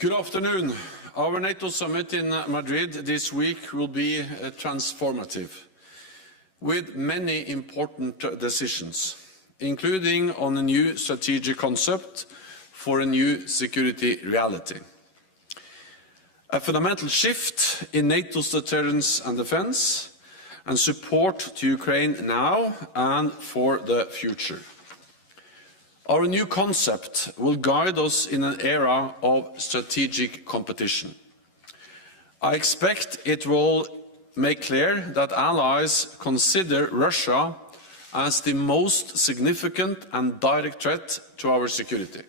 Good afternoon. Our NATO Summit in Madrid this week will be transformative, with many important decisions, including on a new strategic concept for a new security reality. A fundamental shift in NATO's deterrence and defence, and support to Ukraine now and for the future. Our new concept will guide us in an era of strategic competition. I expect it will make clear that allies consider Russia as the most significant and direct threat to our security.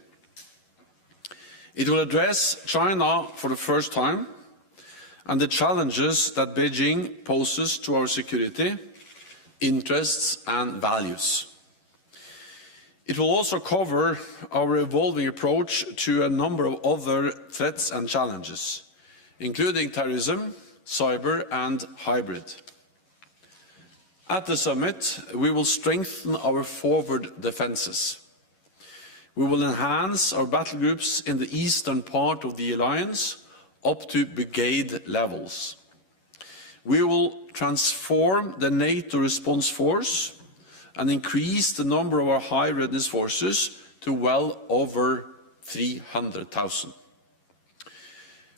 It will address China for the first time and the challenges that Beijing poses to our security, interests and values. It will also cover our evolving approach to a number of other threats and challenges, including terrorism, cyber and hybrid. At the summit, we will strengthen our forward defences. We will enhance our battle groups in the eastern part of the alliance up to brigade levels. We will transform the NATO response force and increase the number of our high readiness forces to well over 300,000.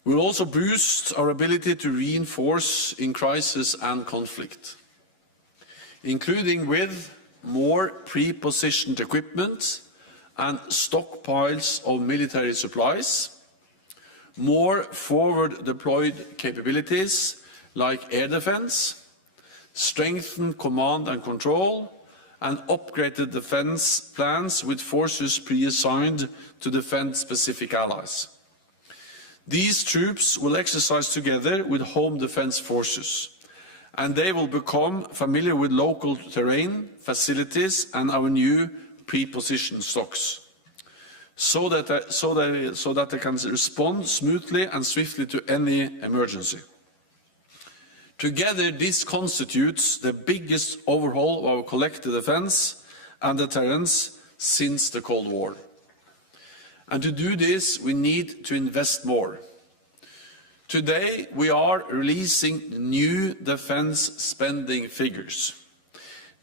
We will also boost our ability to reinforce in crisis and conflict, including with more pre-positioned equipment and stockpiles of military supplies, more forward-deployed capabilities like air defence, strengthened command and control, and upgraded defence plans with forces pre-assigned to defend specific allies. These troops will exercise together with home defence forces, and they will become familiar with local terrain, facilities and our new pre-positioned stocks, so that they can respond smoothly and swiftly to any emergency. Together, this constitutes the biggest overhaul of our collective defence and deterrence since the Cold War. And to do this, we need to invest more. Today, we are releasing new defence spending figures.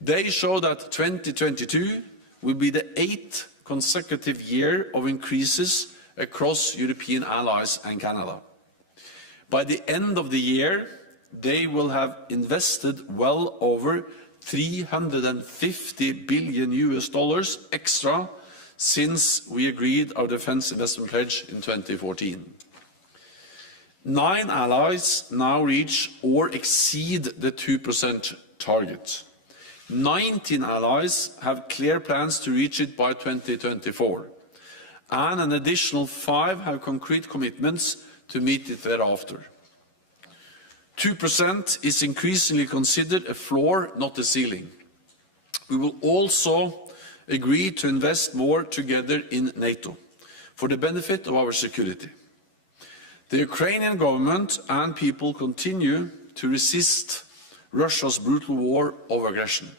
They show that 2022 will be the 8th consecutive year of increases across European allies and Canada. By the end of the year, they will have invested well over $350 billion extra since we agreed our defence investment pledge in 2014. 9 allies now reach or exceed the 2% target. 19 allies have clear plans to reach it by 2024, and an additional 5 have concrete commitments to meet it thereafter. 2% is increasingly considered a floor, not a ceiling. We will also agree to invest more together in NATO for the benefit of our security. The Ukrainian government and people continue to resist Russia's brutal war of aggression.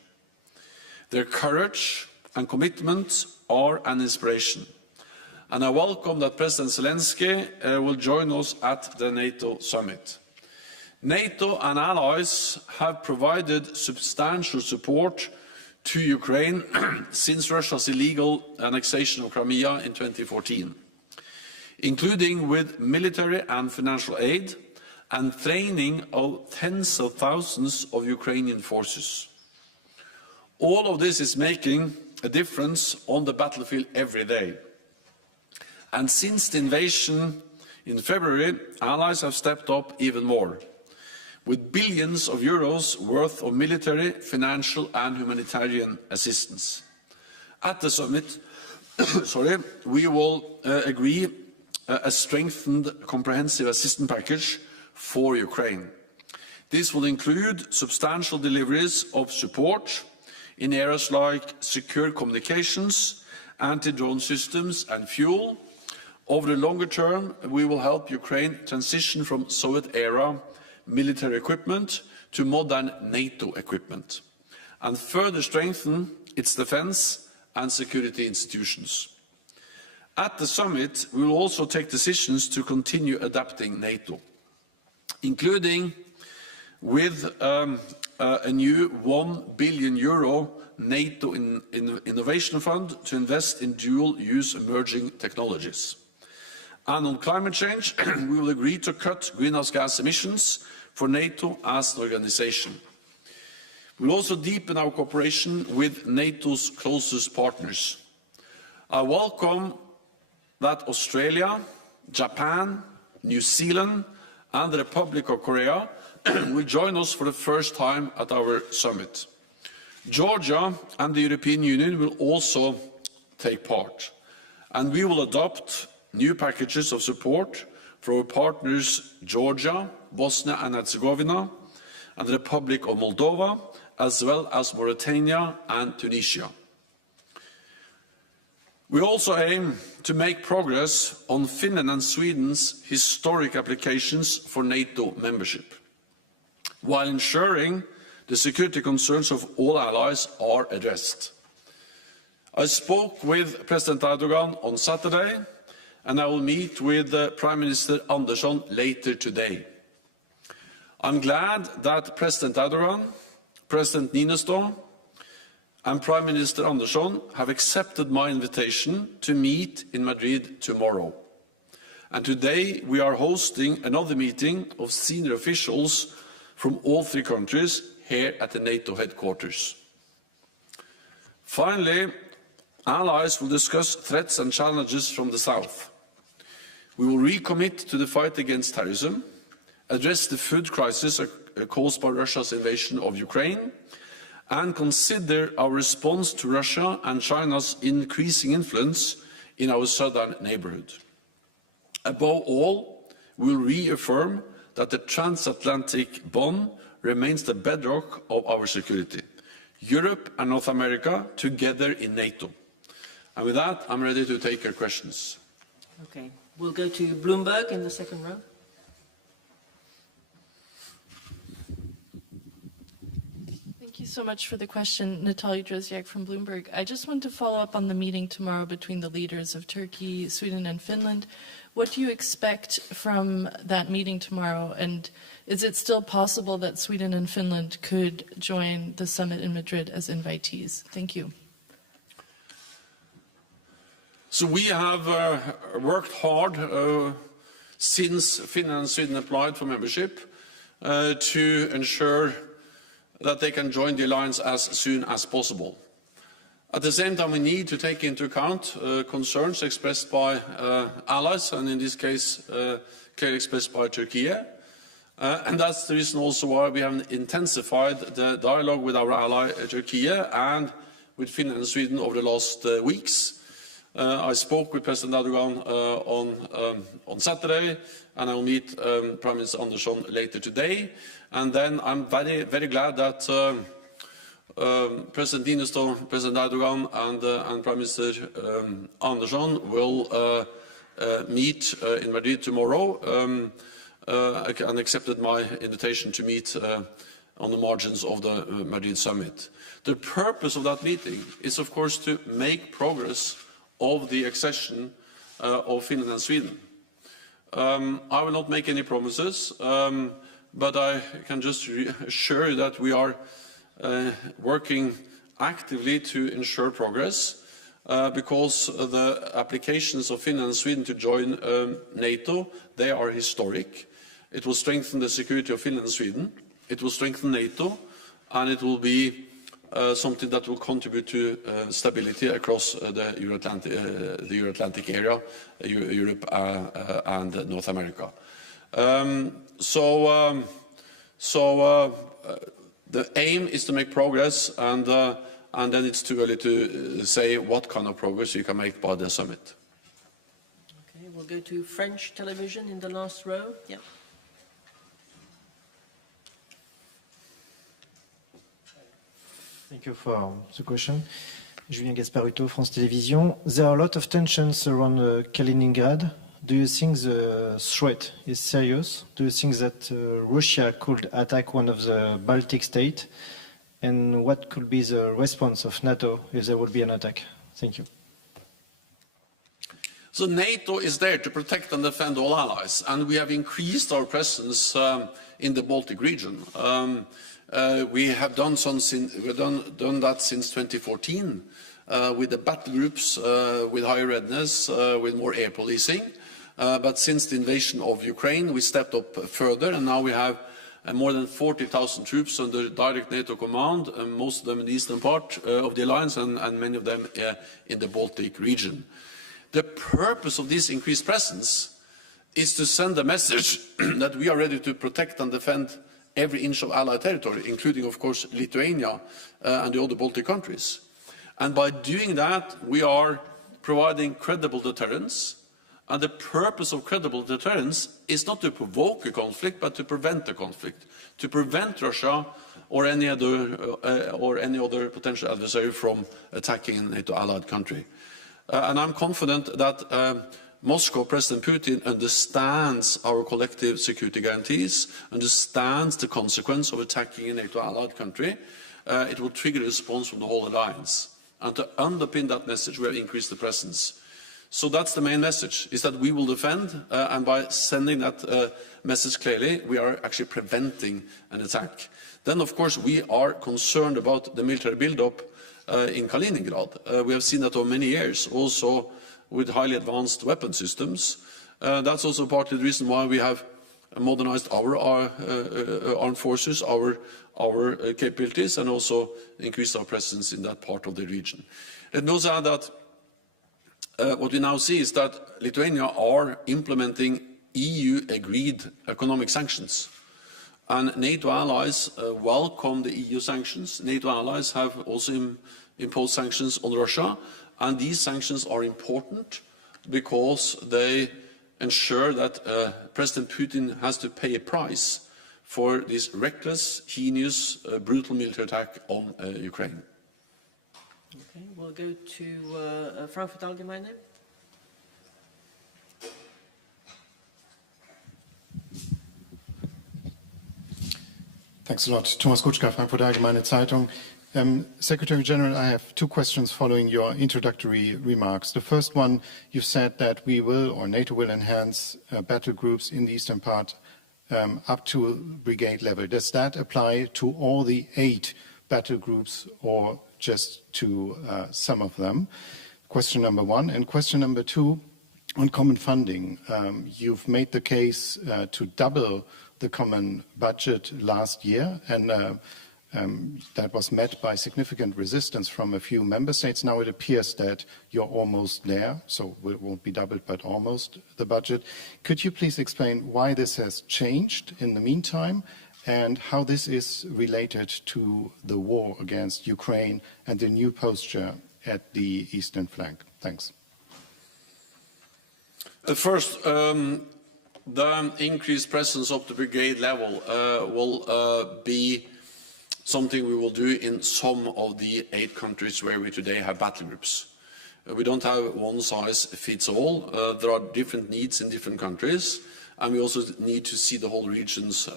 Their courage and commitment are an inspiration, and I welcome that President Zelensky will join us at the NATO Summit. NATO and allies have provided substantial support to Ukraine since Russia's illegal annexation of Crimea in 2014, including with military and financial aid and training of tens of thousands of Ukrainian forces. All of this is making a difference on the battlefield every day. And since the invasion in February, allies have stepped up even more, with billions of euros worth of military, financial and humanitarian assistance. At the summit, we will agree a strengthened comprehensive assistance package for Ukraine. This will include substantial deliveries of support in areas like secure communications, anti-drone systems and fuel. Over the longer term, we will help Ukraine transition from Soviet-era military equipment to modern NATO equipment, and further strengthen its defence and security institutions. At the summit, we will also take decisions to continue adapting NATO, including with a new €1 billion NATO Innovation Fund to invest in dual-use emerging technologies. And on climate change, we will agree to cut greenhouse gas emissions for NATO as an organisation. We will also deepen our cooperation with NATO's closest partners. I welcome that Australia, Japan, New Zealand and the Republic of Korea will join us for the first time at our summit. Georgia and the European Union will also take part, and we will adopt new packages of support for our partners Georgia, Bosnia and Herzegovina and the Republic of Moldova, as well as Mauritania and Tunisia. We also aim to make progress on Finland and Sweden's historic applications for NATO membership, while ensuring the security concerns of all allies are addressed. I spoke with President Erdogan on Saturday, and I will meet with Prime Minister Andersson later today. I'm glad that President Erdogan, President Niinistö and Prime Minister Andersson have accepted my invitation to meet in Madrid tomorrow. And today we are hosting another meeting of senior officials from all three countries here at the NATO headquarters. Finally, allies will discuss threats and challenges from the south. We will recommit to the fight against terrorism, address the food crisis caused by Russia's invasion of Ukraine, and consider our response to Russia and China's increasing influence in our southern neighbourhood. Above all, we will reaffirm that the transatlantic bond remains the bedrock of our security. Europe and North America together in NATO. And with that, I'm ready to take your questions. Okay, we'll go to Bloomberg in the second row. Thank you so much for the question, Natalia Drozdiak from Bloomberg. I just want to follow up on the meeting tomorrow between the leaders of Turkey, Sweden and Finland. What do you expect from that meeting tomorrow? And is it still possible that Sweden and Finland could join the summit in Madrid as invitees? Thank you. So we have worked hard since Finland and Sweden applied for membership to ensure that they can join the alliance as soon as possible. At the same time, we need to take into account concerns expressed by allies, and in this case, clearly expressed by Turkey. And that's the reason also why we have intensified the dialogue with our ally Turkey and with Finland and Sweden over the last weeks. I spoke with President Erdogan on Saturday, and I will meet Prime Minister Andersson later today. And then I'm very, very glad that President Niinistö, President Erdogan and Prime Minister Andersson will meet in Madrid tomorrow and accepted my invitation to meet on the margins of the Madrid summit. The purpose of that meeting is, of course, to make progress of the accession of Finland and Sweden. I will not make any promises, but I can just assure you that we are working actively to ensure progress because the applications of Finland and Sweden to join NATO, they are historic. It will strengthen the security of Finland and Sweden, it will strengthen NATO, and it will be something that will contribute to stability across the Euro-Atlantic area, Europe and North America. The aim is to make progress, and then it's too early to say what kind of progress you can make by the summit. Okay, we'll go to French television in the last row. Yeah. Thank you for the question. Julien Gasparuto, France Télévisions. There are a lot of tensions around Kaliningrad. Do you think the threat is serious? Do you think that Russia could attack one of the Baltic states? And what could be the response of NATO if there would be an attack? Thank you. So NATO is there to protect and defend all allies, and we have increased our presence in the Baltic region. We have done that since 2014 with the battle groups, with higher readiness, with more air policing. But since the invasion of Ukraine, we stepped up further, and now we have more than 40,000 troops under direct NATO command, most of them in the eastern part of the alliance, and many of them in the Baltic region. The purpose of this increased presence is to send a message that we are ready to protect and defend every inch of Allied territory, including, of course, Lithuania and the other Baltic countries. And by doing that, we are providing credible deterrence. And the purpose of credible deterrence is not to provoke a conflict, but to prevent a conflict, to prevent Russia or any other potential adversary from attacking a NATO allied country. And I'm confident that Moscow, President Putin, understands our collective security guarantees, understands the consequence of attacking a NATO allied country. It will trigger a response from the whole alliance. And to underpin that message, we have increased the presence. So that's the main message, is that we will defend, and by sending that message clearly, we are actually preventing an attack. Then, of course, we are concerned about the military build-up in Kaliningrad. We have seen that over many years, also with highly advanced weapon systems. That's also partly the reason why we have modernized our armed forces, our capabilities, and also increased our presence in that part of the region. Let me also add that what we now see is that Lithuania are implementing EU-agreed economic sanctions. And NATO allies welcome the EU sanctions. NATO allies have also imposed sanctions on Russia. And these sanctions are important because they ensure that President Putin has to pay a price for this reckless, heinous, brutal military attack on Ukraine. Okay, we'll go to Frankfurt Allgemeine. Thanks a lot. Thomas Kutschka, Frankfurt Allgemeine Zeitung. Secretary General, I have two questions following your introductory remarks. The first one, you said that we will, or NATO will, enhance battle groups in the eastern part up to brigade level. Does that apply to all the 8 battle groups or just to some of them? Question number one. And question number two, on common funding. You've made the case to double the common budget last year, and that was met by significant resistance from a few member states. Now it appears that you're almost there, so it won't be doubled, but almost the budget. Could you please explain why this has changed in the meantime, and how this is related to the war against Ukraine and the new posture at the eastern flank? Thanks. First, the increased presence of the brigade level will be something we will do in some of the 8 countries where we today have battle groups. We don't have one size fits all. There are different needs in different countries, and we also need to see the whole regions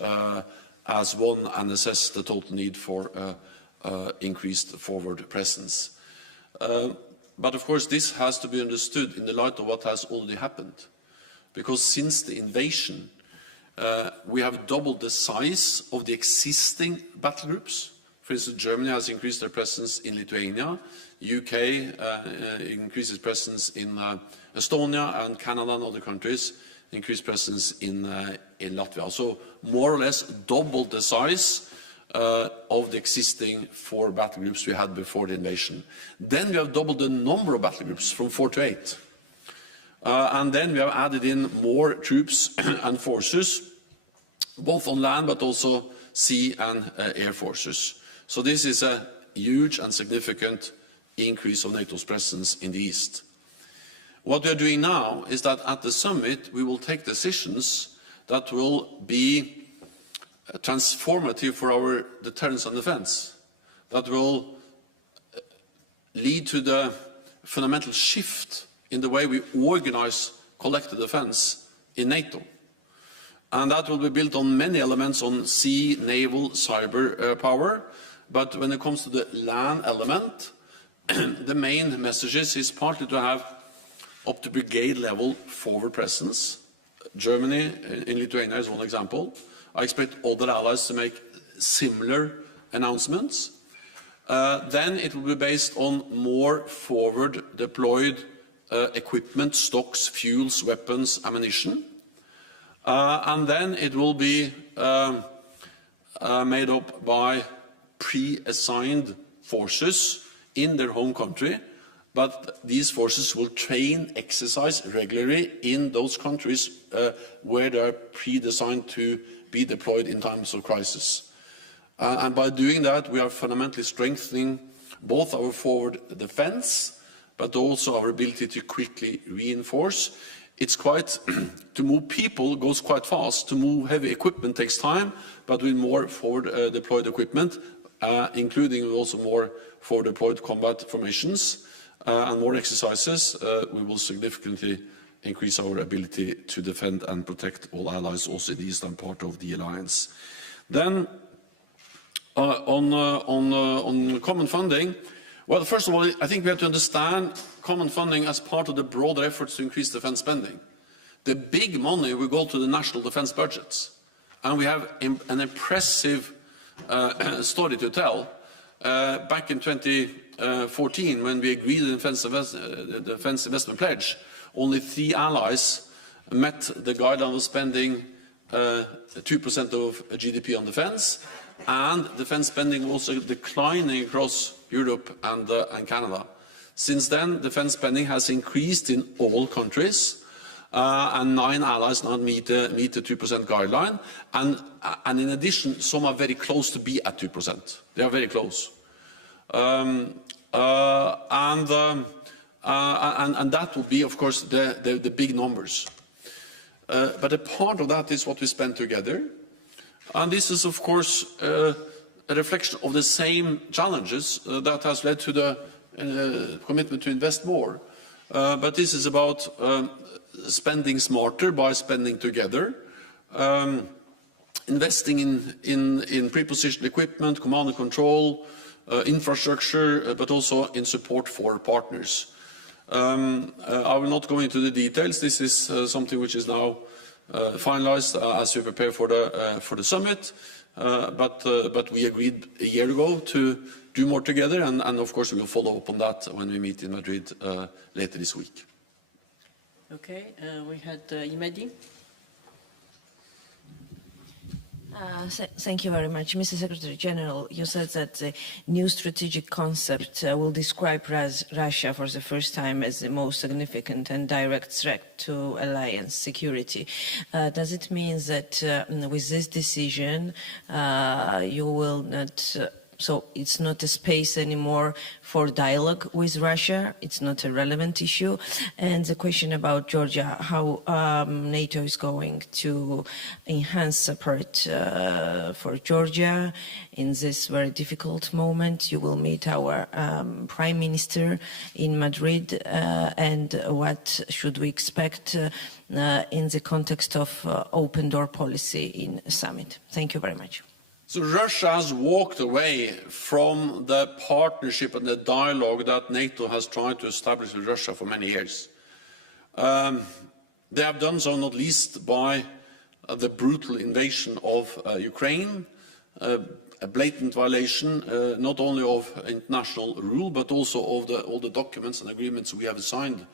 as one and assess the total need for increased forward presence. But of course this has to be understood in the light of what has already happened, because since the invasion we have doubled the size of the existing battle groups. For instance, Germany has increased their presence in Lithuania, UK increases presence in Estonia, and Canada and other countries increased presence in Latvia. So more or less doubled the size of the existing 4 battle groups we had before the invasion. Then we have doubled the number of battle groups from 4 to 8. And then we have added in more troops and forces, both on land but also sea and air forces. So this is a huge and significant increase of NATO's presence in the east. What we are doing now is that at the summit we will take decisions that will be transformative for our deterrence and defense, that will lead to the fundamental shift in the way we organize collective defense in NATO. And that will be built on many elements on sea, naval, cyber power. But when it comes to the land element, the main message is partly to have up to brigade level forward presence. Germany in Lithuania is one example. I expect other allies to make similar announcements. Then it will be based on more forward deployed equipment, stocks, fuels, weapons, ammunition. And then it will be made up by pre-assigned forces in their home country, but these forces will train, exercise regularly in those countries where they are pre-designed to be deployed in times of crisis. And by doing that, we are fundamentally strengthening both our forward defense, but also our ability to quickly reinforce. It's quite, to move people goes quite fast. To move heavy equipment takes time, but with more forward deployed equipment, including also more forward deployed combat formations and more exercises, we will significantly increase our ability to defend and protect all allies, also in the eastern part of the alliance. Then, on common funding, well, first of all, I think we have to understand common funding as part of the broader efforts to increase defence spending. The big money will go to the national defence budgets, and we have an impressive story to tell. Back in 2014, when we agreed on the Defence Investment Pledge, only 3 allies met the guideline of spending 2% of GDP on defence, and defence spending was also declining across Europe and Canada. Since then, defence spending has increased in all countries, and 9 allies now meet the 2% guideline. And in addition, some are very close to be at 2%. They are very close. And that will be, of course, the big numbers. But a part of that is what we spend together. And this is, of course, a reflection of the same challenges that has led to the commitment to invest more. But this is about spending smarter by spending together, investing in pre-positioned equipment, command and control, infrastructure, but also in support for partners. I will not go into the details. This is something which is now finalized as we prepare for the summit. But we agreed a year ago to do more together, and of course we will follow up on that when we meet in Madrid later this week. Okay, we had Imedi. Thank you very much. Mr. Secretary General, you said that the new strategic concept will describe Russia for the first time as the most significant and direct threat to alliance security. Does it mean that with this decision you will not... So it's not a space anymore for dialogue with Russia. It's not a relevant issue. And the question about Georgia, how NATO is going to enhance support for Georgia in this very difficult moment. You will meet our Prime Minister in Madrid, and what should we expect in the context of open door policy in summit? Thank you very much. So Russia has walked away from the partnership and the dialogue that NATO has tried to establish with Russia for many years. They have done so not least by the brutal invasion of Ukraine, a blatant violation not only of international rule but also of all the documents and agreements we have signed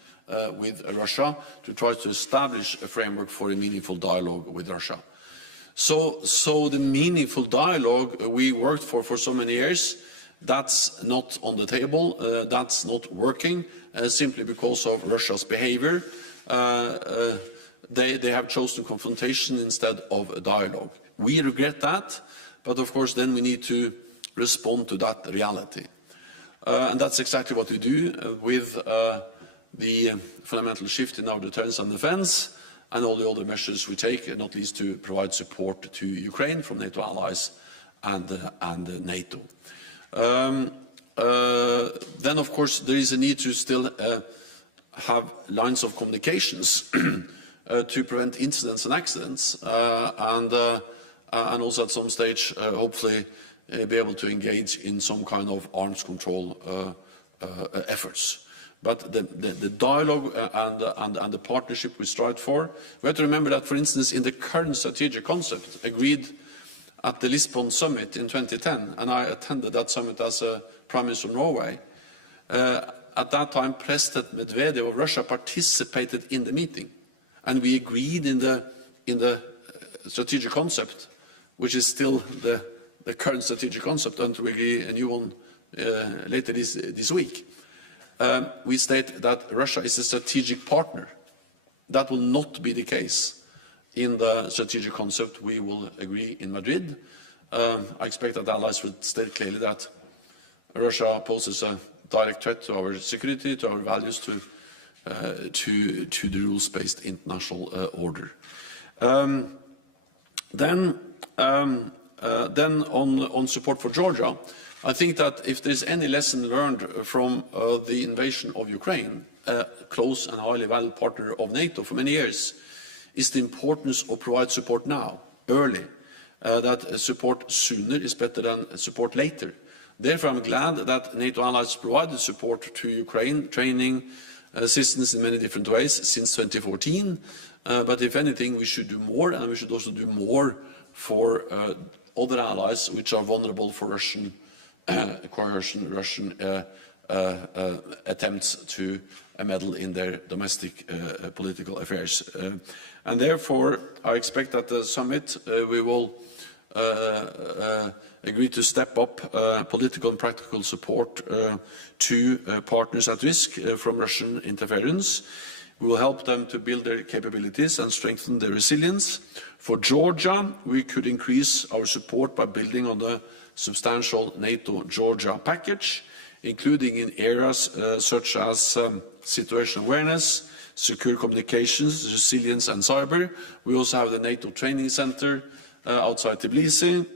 with Russia to try to establish a framework for a meaningful dialogue with Russia. So the meaningful dialogue we worked for so many years, that's not on the table, that's not working, simply because of Russia's behavior. They have chosen confrontation instead of a dialogue. We regret that, but of course then we need to respond to that reality. And that's exactly what we do with the fundamental shift in our deterrence and defence, and all the other measures we take, not least to provide support to Ukraine from NATO allies and NATO. Then, of course, there is a need to still have lines of communications to prevent incidents and accidents, and also at some stage, hopefully, be able to engage in some kind of arms control efforts. but the dialogue and the partnership we strive for. We have to remember that, for instance, in the current strategic concept agreed at the Lisbon Summit in 2010, and I attended that summit as a Prime Minister of Norway, at that time President Medvedev of Russia participated in the meeting, and we agreed in the strategic concept, which is still the current strategic concept until we agree a new one later this week. We state that Russia is a strategic partner. That will not be the case in the strategic concept we will agree in Madrid. I expect that allies will state clearly that Russia poses a direct threat to our security, to our values, to the rules-based international order. Then on support for Georgia, I think that if there's any lesson learned from the invasion of Ukraine, a close and highly valued partner of NATO for many years, is the importance of provide support now, early. That support sooner is better than support later. Therefore, I'm glad that NATO allies provided support to Ukraine, training, assistance in many different ways since 2014. But if anything, we should do more, and we should also do more for other allies which are vulnerable for Russian coercion, Russian attempts to meddle in their domestic political affairs. And therefore, I expect at the summit we will agree to step up political and practical support to partners at risk from Russian interference. We will help them to build their capabilities and strengthen their resilience. For Georgia, we could increase our support by building on the substantial NATO-Georgia package, including in areas such as situational awareness, secure communications, resilience and cyber. We also have the NATO training center outside Tbilisi.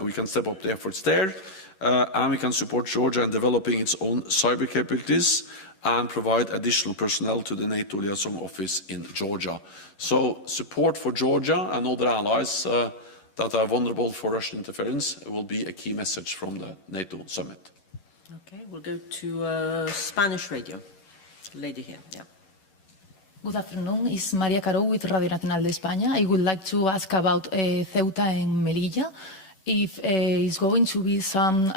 We can step up the efforts there, and we can support Georgia in developing its own cyber capabilities and provide additional personnel to the NATO liaison office in Georgia. So support for Georgia and other allies that are vulnerable for Russian interference will be a key message from the NATO summit. Okay, we'll go to Spanish radio. Lady here, yeah. Good afternoon, it's Maria Caro with Radio Nacional de España. I would like to ask about Ceuta and Melilla. If it's going to be some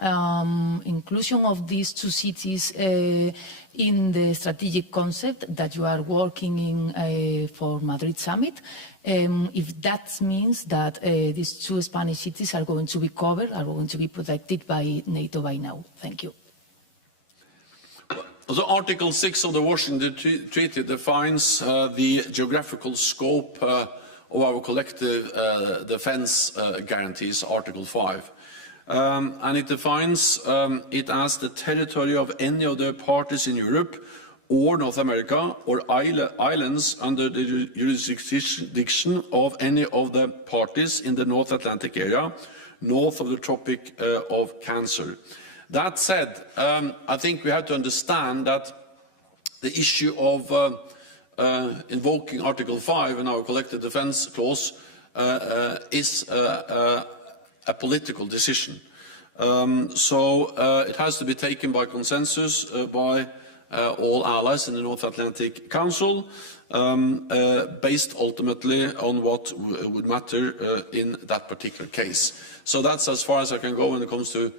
inclusion of these two cities in the strategic concept that you are working in for Madrid Summit, if that means that these two Spanish cities are going to be covered, are going to be protected by NATO by now. Thank you. So Article 6 of the Washington Treaty defines the geographical scope of our collective defense guarantees, Article 5. And it defines it as the territory of any of the parties in Europe or North America or islands under the jurisdiction of any of the parties in the North Atlantic area, north of the Tropic of Cancer. That said, I think we have to understand that the issue of invoking Article 5 in our collective defense clause is a political decision. So it has to be taken by consensus by all allies in the North Atlantic Council, based ultimately on what would matter in that particular case. So that's as far as I can go when it comes to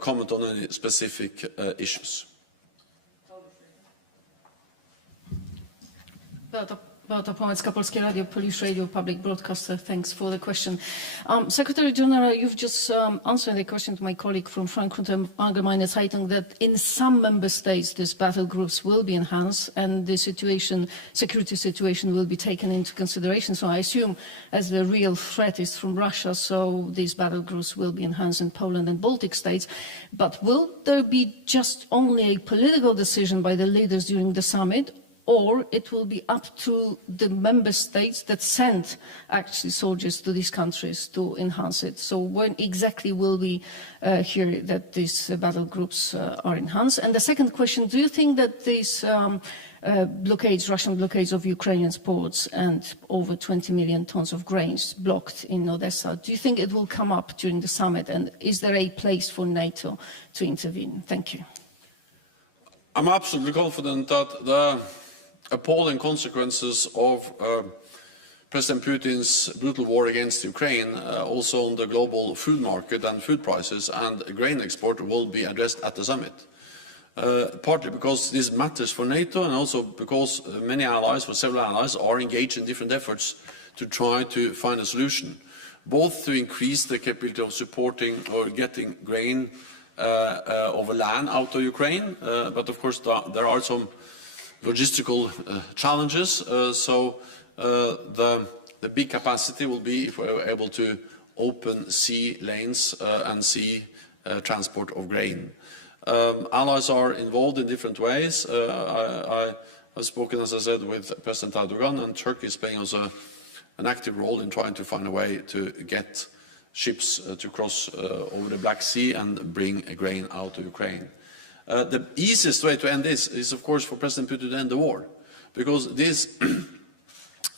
comment on any specific issues. Beata Pałecka, Polskie Radio, Polish Radio, public broadcaster. Thanks for the question. Secretary General, you've just answered a question to my colleague from Frankfurt Allgemeine Zeitung that in some member states these battle groups will be enhanced and the security situation will be taken into consideration. So I assume as the real threat is from Russia, so these battle groups will be enhanced in Poland and Baltic states. But will there be just only a political decision by the leaders during the summit, or it will be up to the member states that send actually soldiers to these countries to enhance it? So when exactly will we hear that these battle groups are enhanced? And the second question, do you think that these blockades, Russian blockades of Ukrainian ports and over 20 million tons of grains blocked in Odessa, do you think it will come up during the summit? And is there a place for NATO to intervene? Thank you. I'm absolutely confident that the appalling consequences of President Putin's brutal war against Ukraine, also on the global food market and food prices and grain export, will be addressed at the summit. Partly because this matters for NATO, and also because many allies, for several allies, are engaged in different efforts to try to find a solution, both to increase the capability of supporting or getting grain over land out of Ukraine, but of course there are some logistical challenges, so the big capacity will be if we're able to open sea lanes and sea transport of grain. Allies are involved in different ways. I have spoken, as I said, with President Erdogan, and Turkey is playing also an active role in trying to find a way to get ships to cross over the Black Sea and bring grain out of Ukraine. The easiest way to end this is, of course, for President Putin to end the war, because this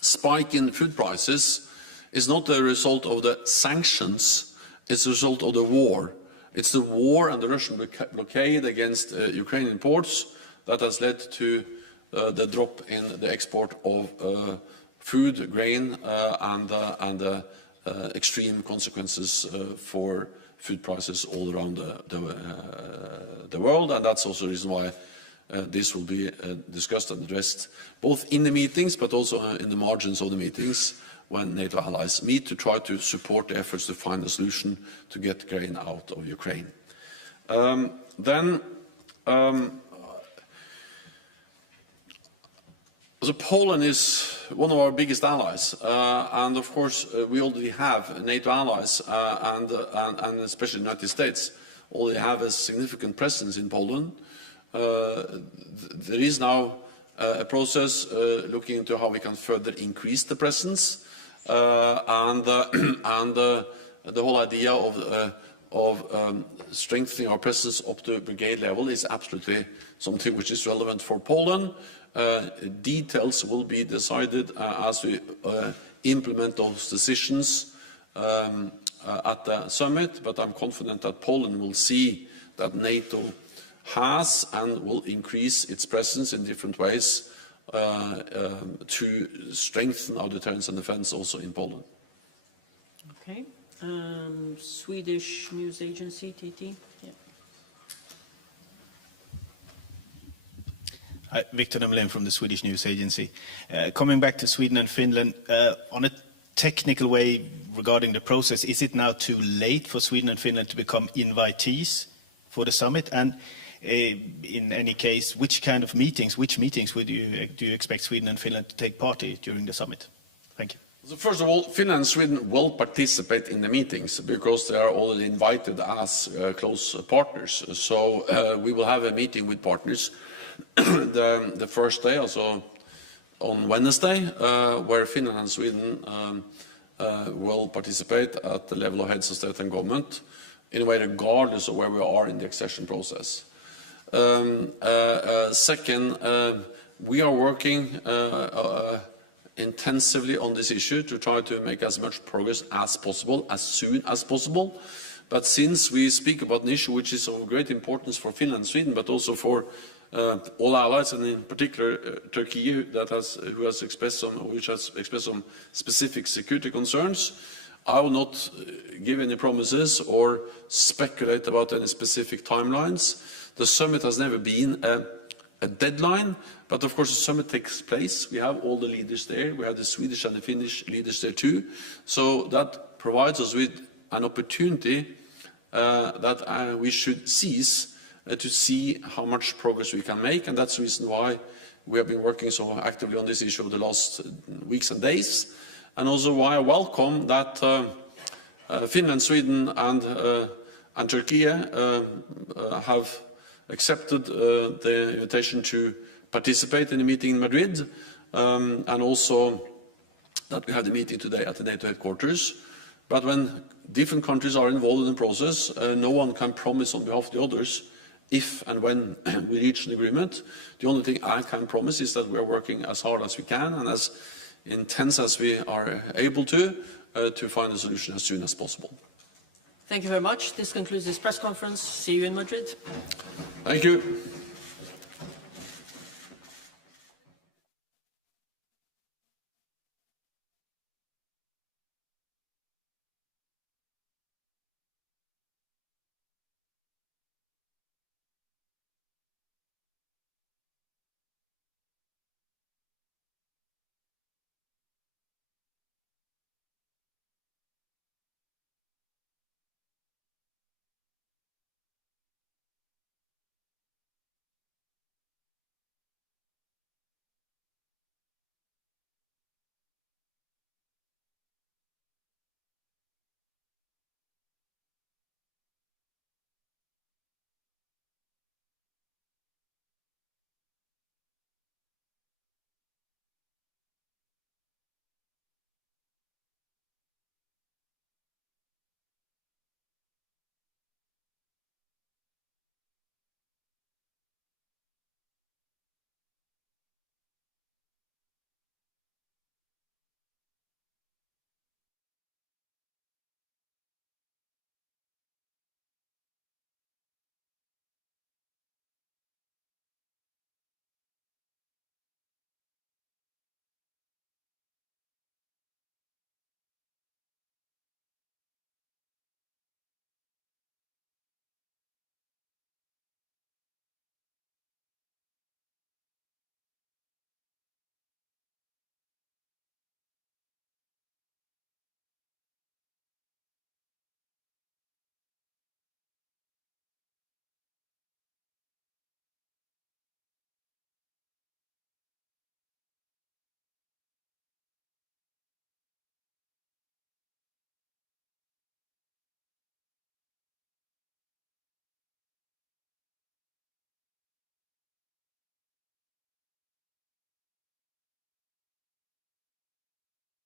spike in food prices is not a result of the sanctions, it's a result of the war. It's the war and the Russian blockade against Ukrainian ports that has led to the drop in the export of food, grain, and extreme consequences for food prices all around the world. And that's also the reason why this will be discussed and addressed both in the meetings but also in the margins of the meetings when NATO allies meet to try to support the efforts to find a solution to get grain out of Ukraine. So Poland is one of our biggest allies, and of course we already have NATO allies, and especially the United States already have a significant presence in Poland. There is now a process looking into how we can further increase the presence, and the whole idea of strengthening our presence up to brigade level is absolutely something which is relevant for Poland. Details will be decided as we implement those decisions at the summit, but I'm confident that Poland will see that NATO has and will increase its presence in different ways to strengthen our deterrence and defence also in Poland. Okay. Swedish news agency, TT. Yeah. Hi, Victor Nemlin from the Swedish news agency. Coming back to Sweden and Finland, on a technical way regarding the process, is it now too late for Sweden and Finland to become invitees for the summit? And in any case, which meetings do you expect Sweden and Finland to take part in during the summit? Thank you. So first of all, Finland and Sweden will participate in the meetings because they are already invited as close partners. So we will have a meeting with partners the first day, also on Wednesday, where Finland and Sweden will participate at the level of heads of state and government, in a way regardless of where we are in the accession process. Second, we are working intensively on this issue to try to make as much progress as possible, as soon as possible. But since we speak about an issue which is of great importance for Finland and Sweden, but also for all allies, and in particular Turkey, which has expressed some specific security concerns, I will not give any promises or speculate about any specific timelines. The summit has never been a deadline, but of course the summit takes place. We have all the leaders there. We have the Swedish and the Finnish leaders there too. So that provides us with an opportunity that we should seize to see how much progress we can make, and that's the reason why we have been working so actively on this issue over the last weeks and days, and also why I welcome that Finland, Sweden and Turkey have accepted the invitation to participate in the meeting in Madrid, and also that we have the meeting today at the NATO headquarters. But when different countries are involved in the process, no one can promise on behalf of the others if and when we reach an agreement. The only thing I can promise is that we are working as hard as we can and as intense as we are able to find a solution as soon as possible. Thank you very much. This concludes this press conference. See you in Madrid. Thank you.